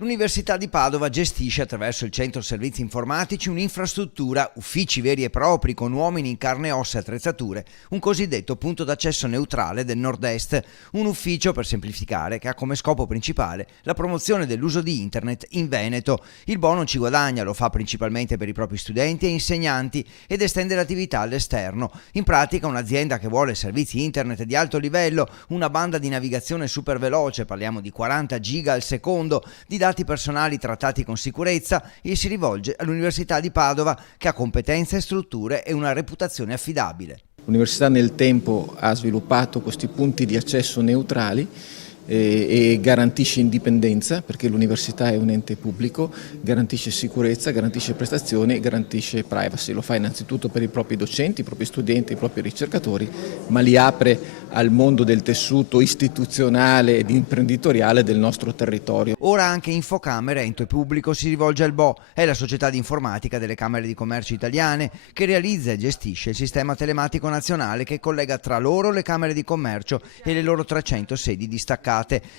L'Università di Padova gestisce attraverso il Centro Servizi Informatici un'infrastruttura, uffici veri e propri con uomini in carne e ossa e attrezzature, un cosiddetto punto d'accesso neutrale del Nord-Est, un ufficio, per semplificare, che ha come scopo principale la promozione dell'uso di Internet in Veneto. Il Bo non ci guadagna, lo fa principalmente per i propri studenti e insegnanti ed estende l'attività all'esterno. In pratica un'azienda che vuole servizi Internet di alto livello, una banda di navigazione super veloce, parliamo di 40 giga al secondo, di dati personali trattati con sicurezza, e si rivolge all'Università di Padova che ha competenze, strutture e una reputazione affidabile. L'Università nel tempo ha sviluppato questi punti di accesso neutrali e garantisce indipendenza, perché l'università è un ente pubblico, garantisce sicurezza, garantisce prestazioni e garantisce privacy. Lo fa innanzitutto per i propri docenti, i propri studenti, i propri ricercatori, ma li apre al mondo del tessuto istituzionale ed imprenditoriale del nostro territorio. Ora anche Infocamere, ente pubblico, si rivolge al Bo, è la società di informatica delle Camere di Commercio italiane che realizza e gestisce il sistema telematico nazionale che collega tra loro le Camere di Commercio e le loro 300 sedi distaccate.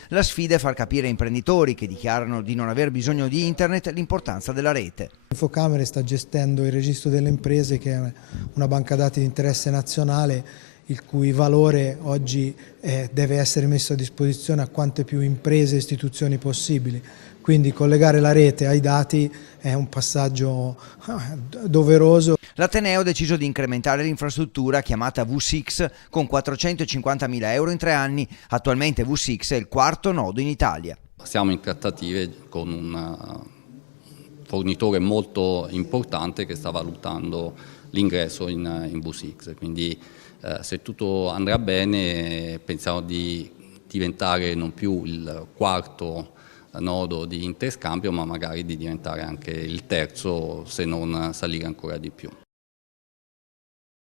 La sfida è far capire ai imprenditori che dichiarano di non aver bisogno di Internet l'importanza della rete. Infocamere sta gestendo il registro delle imprese, che è una banca dati di interesse nazionale il cui valore oggi deve essere messo a disposizione a quante più imprese e istituzioni possibili. Quindi collegare la rete ai dati è un passaggio doveroso. L'Ateneo ha deciso di incrementare l'infrastruttura chiamata V6 con 450.000 euro in 3 anni. Attualmente V6 è il quarto nodo in Italia. Siamo in trattative con un fornitore molto importante che sta valutando l'ingresso in V6, quindi se tutto andrà bene pensiamo di diventare non più il quarto nodo di interscambio, ma magari di diventare anche il terzo, se non salire ancora di più.